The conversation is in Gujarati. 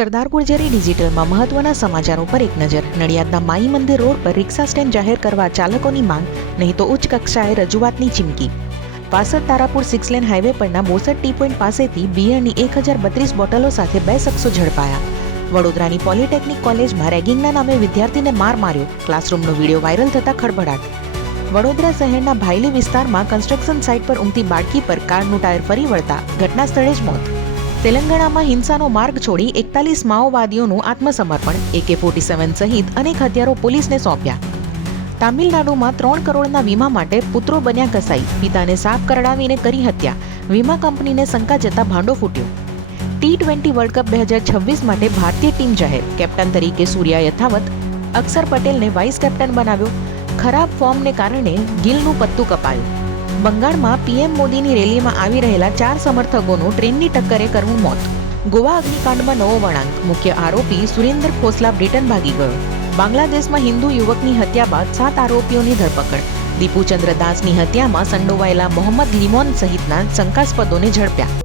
સરદાર ગુર્જરી ડિજિટલમાં મહત્વના સમાચારો પર એક નજર. નડિયાદના માઈ મંદિર રોડ પર રિક્ષા સ્ટેન્ડ જાહેર કરવા ચાલકોની માંગ, નહીં તો ઉચ્ચ કક્ષાએ રજૂઆતની ચીમકી. પાસદ તારાપુર સિક્સ લેન હાઈવે પરના બોસઠ ટી પોઈન્ટ પાસેથી બિયરની એક હજાર બત્રીસ બોટલો સાથે બે શખ્સો ઝડપાયા. વડોદરાની પોલિટેકનિક કોલેજમાં રેગિંગના નામે વિદ્યાર્થીને માર માર્યો. ક્લાસરૂમનો વીડિયો વાયરલ થતા ખળભળાટ. વડોદરા શહેરના ભાયલી વિસ્તારમાં કન્સ્ટ્રક્શન સાઇટ પર ઉમતી બાળકી પર કારનું ટાયર ફરી વળતા ઘટના સ્થળે જ મોત. તેલંગાણામાં હિંસાનો માર્ગ છોડી એકતાલીસ માઓવાદીઓનું આત્મસમર્પણ, એકે ફોર્ટી સેવન સહિત અનેક હથિયારો પોલીસને સોંપ્યા. તામિલનાડુમાં ત્રણ કરોડના વીમા માટે પુત્રો બન્યા કસાઈ પિતાને સાફ કરડાવીને કરી હત્યા. વીમા કંપનીને શંકા જતા ભાંડો ફૂટ્યો. ટી ટ્વેન્ટી વર્લ્ડ કપ બે હજાર છવ્વીસ માટે ભારતીય ટીમ જાહેર. કેપ્ટન તરીકે સૂર્યા યથાવત, અક્ષર પટેલને વાઇસ કેપ્ટન બનાવ્યો. ખરાબ ફોર્મને કારણે ગિલનું પત્તું કપાયું. બંગાળમાં પીએમ મોદીની રેલીમાં આવી રહેલા ચાર સમર્થકોનું ટ્રેનની ટક્કરે કરવું મોત. ગોવા અગ્નિકાંડમાં નવો વળાંક. મુખ્ય આરોપી સુરેન્દ્ર ખોસલા બ્રિટન ભાગી ગયો. બાંગ્લાદેશમાં હિન્દુ યુવકની હત્યા બાદ સાત આરોપીઓની ધરપકડ. દીપુચંદ્ર દાસની હત્યામાં સંડોવાયેલા મોહમ્મદ લિમોન સહિતના શંકાસ્પદોને ઝડપ્યા.